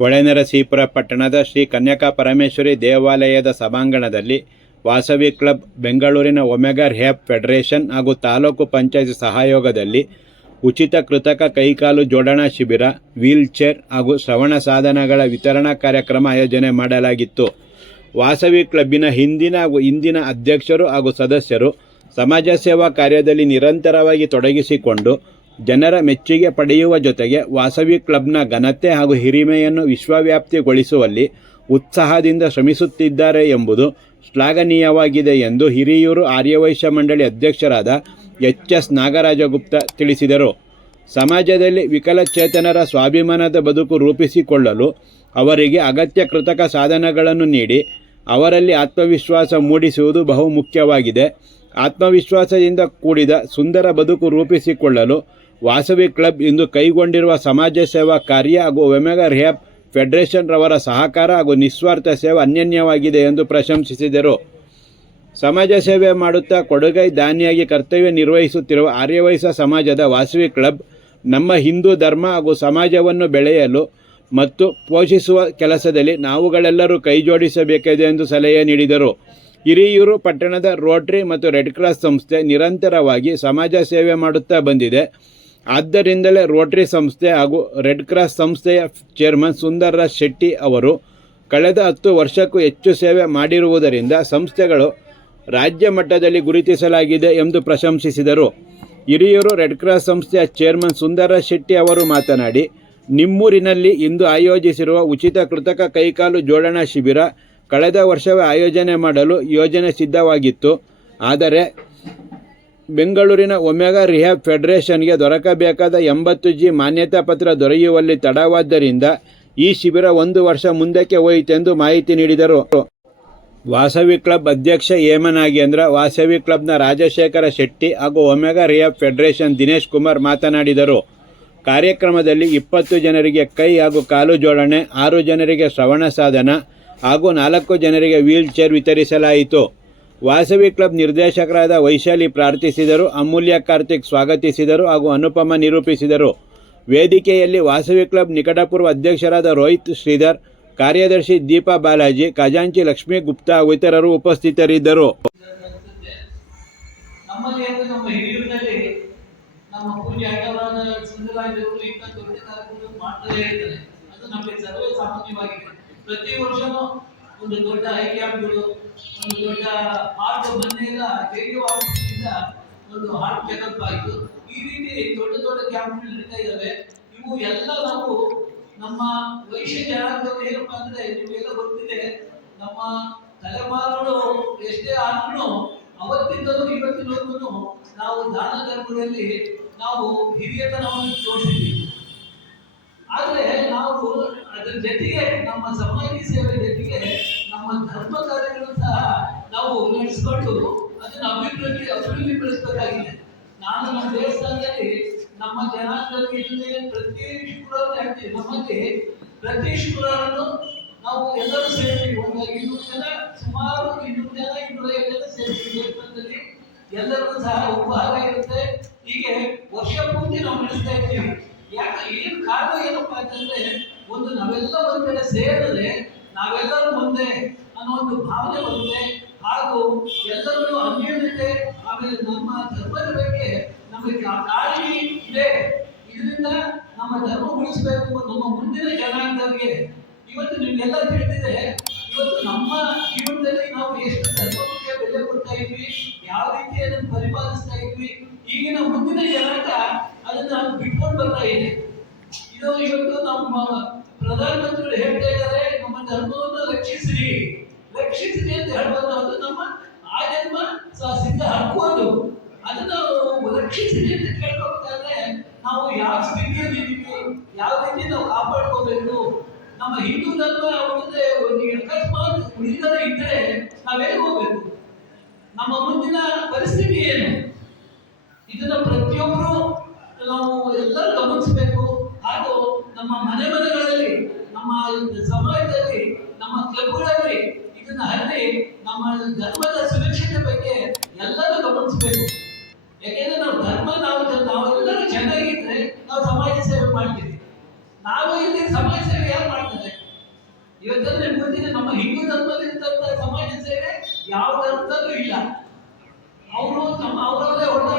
ಹೊಳೆನರಸೀಪುರ ಪಟ್ಟಣದ ಶ್ರೀ ಕನ್ಯಕಾ ಪರಮೇಶ್ವರಿ ದೇವಾಲಯದ ಸಭಾಂಗಣದಲ್ಲಿ ವಾಸವಿ ಕ್ಲಬ್, ಬೆಂಗಳೂರಿನ ಒಮೆಗಾ ರಿಹ್ಯಾಬ್ ಫೆಡರೇಷನ್ ಹಾಗೂ ತಾಲೂಕು ಪಂಚಾಯತ್ ಸಹಯೋಗದಲ್ಲಿ ಉಚಿತ ಕೃತಕ ಕೈಕಾಲು ಜೋಡಣಾ ಶಿಬಿರ, ವೀಲ್ ಚೇರ್ ಹಾಗೂ ಶ್ರವಣ ಸಾಧನಗಳ ವಿತರಣಾ ಕಾರ್ಯಕ್ರಮ ಆಯೋಜನೆ ಮಾಡಲಾಗಿತ್ತು. ವಾಸವಿ ಕ್ಲಬ್ಬಿನ ಹಿಂದಿನ ಹಾಗೂ ಇಂದಿನ ಅಧ್ಯಕ್ಷರು ಹಾಗೂ ಸದಸ್ಯರು ಸಮಾಜ ಸೇವಾ ಕಾರ್ಯದಲ್ಲಿ ನಿರಂತರವಾಗಿ ತೊಡಗಿಸಿಕೊಂಡು ಜನರ ಮೆಚ್ಚುಗೆ ಪಡೆಯುವ ಜೊತೆಗೆ ವಾಸವಿ ಕ್ಲಬ್ನ ಘನತೆ ಹಾಗೂ ಹಿರಿಮೆಯನ್ನು ವಿಶ್ವವ್ಯಾಪ್ತಿಗೊಳಿಸುವಲ್ಲಿ ಉತ್ಸಾಹದಿಂದ ಶ್ರಮಿಸುತ್ತಿದ್ದಾರೆ ಎಂಬುದು ಶ್ಲಾಘನೀಯವಾಗಿದೆ ಎಂದು ಹಿರಿಯೂರು ಆರ್ಯವೈಶ್ಯ ಮಂಡಳಿ ಅಧ್ಯಕ್ಷರಾದ ಎಚ್.ಎಸ್. ನಾಗರಾಜಗುಪ್ತ ತಿಳಿಸಿದರು. ಸಮಾಜದಲ್ಲಿ ವಿಕಲಚೇತನರ ಸ್ವಾಭಿಮಾನದ ಬದುಕು ರೂಪಿಸಿಕೊಳ್ಳಲು ಅವರಿಗೆ ಅಗತ್ಯ ಕೃತಕ ಸಾಧನಗಳನ್ನು ನೀಡಿ ಅವರಲ್ಲಿ ಆತ್ಮವಿಶ್ವಾಸ ಮೂಡಿಸುವುದು ಬಹುಮುಖ್ಯವಾಗಿದೆ. ಆತ್ಮವಿಶ್ವಾಸದಿಂದ ಕೂಡಿದ ಸುಂದರ ಬದುಕು ರೂಪಿಸಿಕೊಳ್ಳಲು ವಾಸವಿ ಕ್ಲಬ್ ಇಂದು ಕೈಗೊಂಡಿರುವ ಸಮಾಜ ಸೇವಾ ಕಾರ್ಯ ಹಾಗೂ ಒಮೆಗಾ ರಿಹ್ಯಾಬ್ ಫೆಡರೇಷನ್ ರವರ ಸಹಕಾರ ಹಾಗೂ ನಿಸ್ವಾರ್ಥ ಸೇವೆ ಅನನ್ಯವಾಗಿದೆ ಎಂದು ಪ್ರಶಂಸಿಸಿದರು. ಸಮಾಜ ಸೇವೆ ಮಾಡುತ್ತಾ ಕೊಡುಗೈ ದಾನಿಯಾಗಿ ಕರ್ತವ್ಯ ನಿರ್ವಹಿಸುತ್ತಿರುವ ಆರ್ಯವೈಶ್ಯ ಸಮಾಜದ ವಾಸವಿ ಕ್ಲಬ್ ನಮ್ಮ ಹಿಂದೂ ಧರ್ಮ ಹಾಗೂ ಸಮಾಜವನ್ನು ಬೆಳೆಯಲು ಮತ್ತು ಪೋಷಿಸುವ ಕೆಲಸದಲ್ಲಿ ನಾವುಗಳೆಲ್ಲರೂ ಕೈಜೋಡಿಸಬೇಕಿದೆ ಎಂದು ಸಲಹೆ ನೀಡಿದರು. ಹಿರಿಯೂರು ಪಟ್ಟಣದ ರೋಟರಿ ಮತ್ತು ರೆಡ್ ಕ್ರಾಸ್ ಸಂಸ್ಥೆ ನಿರಂತರವಾಗಿ ಸಮಾಜ ಸೇವೆ ಮಾಡುತ್ತಾ ಬಂದಿದೆ. ಆದ್ದರಿಂದಲೇ ರೋಟರಿ ಸಂಸ್ಥೆ ಹಾಗೂ ರೆಡ್ ಕ್ರಾಸ್ ಸಂಸ್ಥೆಯ ಚೇರ್ಮನ್ ಸುಂದರರಾಜ್ ಶೆಟ್ಟಿ ಅವರು ಕಳೆದ 10 ವರ್ಷಕ್ಕೂ ಹೆಚ್ಚು ಸೇವೆ ಮಾಡಿರುವುದರಿಂದ ಸಂಸ್ಥೆಗಳು ರಾಜ್ಯ ಮಟ್ಟದಲ್ಲಿ ಗುರುತಿಸಲಾಗಿದೆ ಎಂದು ಪ್ರಶಂಸಿಸಿದರು. ಹಿರಿಯೂರು ರೆಡ್ ಕ್ರಾಸ್ ಸಂಸ್ಥೆಯ ಚೇರ್ಮನ್ ಸುಂದರರಾಜ್ ಶೆಟ್ಟಿ ಅವರು ಮಾತನಾಡಿ, ನಿಮ್ಮೂರಿನಲ್ಲಿ ಇಂದು ಆಯೋಜಿಸಿರುವ ಉಚಿತ ಕೃತಕ ಕೈಕಾಲು ಜೋಡಣಾ ಶಿಬಿರ ಕಳೆದ ವರ್ಷವೇ ಆಯೋಜನೆ ಮಾಡಲು ಯೋಜನೆ ಸಿದ್ಧವಾಗಿತ್ತು. ಆದರೆ ಬೆಂಗಳೂರಿನ ಒಮೆಗಾ ರಿಹ್ಯಾಬ್ ಫೆಡರೇಷನ್ಗೆ ದೊರಕಬೇಕಾದ 80G ಮಾನ್ಯತಾ ಪತ್ರ ದೊರೆಯುವಲ್ಲಿ ತಡವಾದ್ದರಿಂದ ಈ ಶಿಬಿರ 1 ವರ್ಷ ಮುಂದಕ್ಕೆ ಹೋಯಿತೆಂದು ಮಾಹಿತಿ ನೀಡಿದರು. ವಾಸವಿ ಕ್ಲಬ್ ಅಧ್ಯಕ್ಷ ಹೇಮನಾಗೇಂದ್ರ, ವಾಸವಿ ಕ್ಲಬ್ನ ರಾಜಶೇಖರ ಶೆಟ್ಟಿ ಹಾಗೂ omega rehab federation Dinesh Kumar ಮಾತನಾಡಿದರು. ಕಾರ್ಯಕ್ರಮದಲ್ಲಿ 20 ಜನರಿಗೆ ಕೈ ಹಾಗೂ ಕಾಲು ಜೋಡಣೆ, 6 ಜನರಿಗೆ ಶ್ರವಣ ಸಾಧನ ಹಾಗೂ 4 ಜನರಿಗೆ ವೀಲ್ ಚೇರ್ ವಿತರಿಸಲಾಯಿತು. ವಾಸವಿ ಕ್ಲಬ್ ನಿರ್ದೇಶಕರಾದ ವೈಶಾಲಿ ಪ್ರಾರ್ಥಿಸಿದರು, ಅಮೂಲ್ಯ ಕಾರ್ತಿಕ್ ಸ್ವಾಗತಿಸಿದರು ಹಾಗೂ ಅನುಪಮ ನಿರೂಪಿಸಿದರು. ವೇದಿಕೆಯಲ್ಲಿ ವಾಸವಿ ಕ್ಲಬ್ ನಿಕಟಪೂರ್ವ ಅಧ್ಯಕ್ಷರಾದ ರೋಹಿತ್ ಶ್ರೀಧರ್, ಕಾರ್ಯದರ್ಶಿ ದೀಪಾ ಬಾಲಾಜಿ, ಖಜಾಂಚಿ ಲಕ್ಷ್ಮೀ ಗುಪ್ತಾ ಇತರರು ಉಪಸ್ಥಿತರಿದ್ದರು. ಪ್ರತಿ ವರ್ಷನೂ ಒಂದು ದೊಡ್ಡ ಹೈ ಕ್ಯಾಂಪ್ಗಳು, ಒಂದು ದೊಡ್ಡ ಹಾರ್ಟ್ ಬಂದಿಲ್ಲ ರೇಡಿಯೋ ಆಫೀಸಿಂದ ಒಂದು ಹಾರ್ಟ್ ಚೆಕಪ್ ಆಯಿತು. ಈ ರೀತಿ ದೊಡ್ಡ ದೊಡ್ಡ ಕ್ಯಾಂಪ್ಗಳು ನಡೀತಾ ಇದ್ದಾವೆ. ಇವು ಎಲ್ಲ ನಾವು ನಮ್ಮ ವೈಶ್ಯ ಜನಾಂಗದವರು ಏನಪ್ಪಾ ಅಂದ್ರೆ, ನಿಮಗೆಲ್ಲ ಗೊತ್ತಿದೆ, ನಮ್ಮ ತಲೆಮಾರುಗಳು ಎಷ್ಟೇ ಆದ್ರೂ ಅವತ್ತಿಂದಲೂ ಇವತ್ತಿನವರೆಗೂ ನಾವು ದಾನ ಧರ್ಮದಲ್ಲಿ ನಾವು ಹಿರಿಯತನವನ್ನು ತೋರಿಸಿದ್ದೀವಿ. ಆದರೆ ನಾವು ಅದರ ಜೊತೆಗೆ ನಮ್ಮ ಸಮಾಜ ಸೇವೆ ಜೊತೆಗೆ ನಮ್ಮ ಧರ್ಮ ಕಾರ್ಯಗಳನ್ನು ಸಹ ನಾವು ನಡೆಸಿಕೊಂಡು ಅದನ್ನು ಅಭಿವೃದ್ಧಿಪಡಿಸಬೇಕಾಗಿದೆ. ನಾನು ನಮ್ಮ ದೇವಸ್ಥಾನದಲ್ಲಿ ನಮ್ಮ ಜನಾಂಗದಲ್ಲಿ ಪ್ರತಿ ಶುಕ್ರವಾರ ಹೇಳ್ತೀವಿ. ನಮ್ಮಲ್ಲಿ ಪ್ರತಿ ಶುಕ್ರವಾರನು ನಾವು ಎಲ್ಲರೂ ಸೇರ್ತೀವಿ. ಒಂದು 200 ಜನ, ಸುಮಾರು 200 ಜನ 250 ಜನ ಸೇರ್ತೀವಿ ದೇವಸ್ಥಾನದಲ್ಲಿ. ಎಲ್ಲರಿಗೂ ಸಹ ಉಪಹಾರ ಇರುತ್ತೆ. ಹೀಗೆ ವರ್ಷ ಪೂರ್ತಿ ನಾವು ನಡೆಸ್ತಾ ಇರ್ತೀವಿ. ಯಾಕೆ ಏನು ಕಾರಣ ಏನಪ್ಪಾ ಅಂತಂದ್ರೆ, ಒಂದು ನಾವೆಲ್ಲ ಒಂದ್ ಕಡೆ ಸೇರಿದ್ರೆ ನಾವೆಲ್ಲರೂ ಒಂದೇ ಅನ್ನೋ ಒಂದು ಭಾವನೆ ಬರುತ್ತೆ. ಹಾಗೂ ಎಲ್ಲರೂ ಅನ್ಯೋನ್ಯತೆ, ಆಮೇಲೆ ನಮ್ಮ ಧರ್ಮದ ಬಗ್ಗೆ ನಮಗೆ ಕಾಳಜಿ ಇದೆ. ಇದರಿಂದ ನಮ್ಮ ಧರ್ಮ ಉಳಿಸಬೇಕು. ನಮ್ಮ ಮುಂದಿನ ಜನಾಂಗದವರಿಗೆ ಇವತ್ತು ನಿಮ್ಗೆಲ್ಲ ತಿಳಿದಿದೆ, ಇವತ್ತು ನಮ್ಮ ಜೀವನದಲ್ಲಿ ನಾವು ಎಷ್ಟು ಧರ್ಮಕ್ಕೆ ಬೆಲೆ ಕೊಡ್ತಾ ಇದ್ವಿ, ಯಾವ ರೀತಿ ಅದನ್ನು ಪರಿಪಾಲಿಸ್ತಾ ಇದ್ವಿ, ಈಗಿನ ಮುಂದಿನ ಜನಾಂಗ ಅದನ್ನ ಬಿಟ್ಕೊಂಡು ಬರ್ತಾ ಇದೆ. ಇದು ಇವತ್ತು ನಮ್ಮ ಪ್ರಧಾನಮಂತ್ರಿಗಳು ಹೇಳ್ತಾ ಇದ್ದಾರೆ, ನಮ್ಮ ಧರ್ಮವನ್ನು ರಕ್ಷಿಸಿರಿ ಅಂತ ಹೇಳ್ಬೋದು. ಅದು ನಮ್ಮ ಆಜನ್ಮ ಸಿದ್ಧ ಹಕ್ಕು. ಅದನ್ನು ರಕ್ಷಿಸಿರಿ ಅಂತ ಕೇಳ್ಕೊಬೇಕಾದ್ರೆ ನಾವು ಯಾವ ಸ್ಥಿತಿಯಲ್ಲಿ ಇದ್ದೀವಿ, ಯಾವ ರೀತಿ ನಾವು ಕಾಪಾಡ್ಕೋಬೇಕು. ನಮ್ಮ ಹಿಂದೂ ಧರ್ಮ ಉಳಿದ್ರೆ ಅಕಸ್ಮಾತ್ ಉಳಿದರೆ ಇದ್ರೆ ನಾವೇನು ಹೋಗ್ಬೇಕು, ನಮ್ಮ ಮುಂದಿನ ಪರಿಸ್ಥಿತಿ ಏನು, ಇದನ್ನ ಪ್ರತಿಯೊಬ್ಬರು ನಾವು ಎಲ್ಲರೂ ಗಮನಿಸಬೇಕು. ಹಾಗೂ ನಮ್ಮ ಮನೆಗಳಲ್ಲಿ, ನಮ್ಮ ಸಮಾಜದಲ್ಲಿ, ನಮ್ಮ ಕ್ಲಬ್ಗಳಲ್ಲಿ ಇದನ್ನ ಹರಡಿ ನಮ್ಮ ಧರ್ಮದ ಸುರಕ್ಷತೆ ಬಗ್ಗೆ ಎಲ್ಲರೂ ಗಮನಿಸಬೇಕು. ಯಾಕೆಂದ್ರೆ ನಾವು ಧರ್ಮ ನಾವೆಲ್ಲರೂ ಚೆನ್ನಾಗಿದ್ರೆ ನಾವು ಸಮಾಜ ಸೇವೆ ಮಾಡ್ತೀವಿ. ನಾವು ಇಲ್ಲಿ ಸಮಾಜ ಸೇವೆ ಯಾರು ಮಾಡ್ತಾರೆ? ಇವತ್ತಂದ್ರೆ ಗೊತ್ತಿದೆ, ನಮ್ಮ ಹಿಂದೂ ಧರ್ಮದಲ್ಲಿ ಇರ್ತಕ್ಕಂಥ ಸಮಾಜ ಸೇವೆ ಯಾವ ಧರ್ಮದಲ್ಲೂ ಇಲ್ಲ. ಅವರು ಅವರವರೇ ಹೊಡೆದ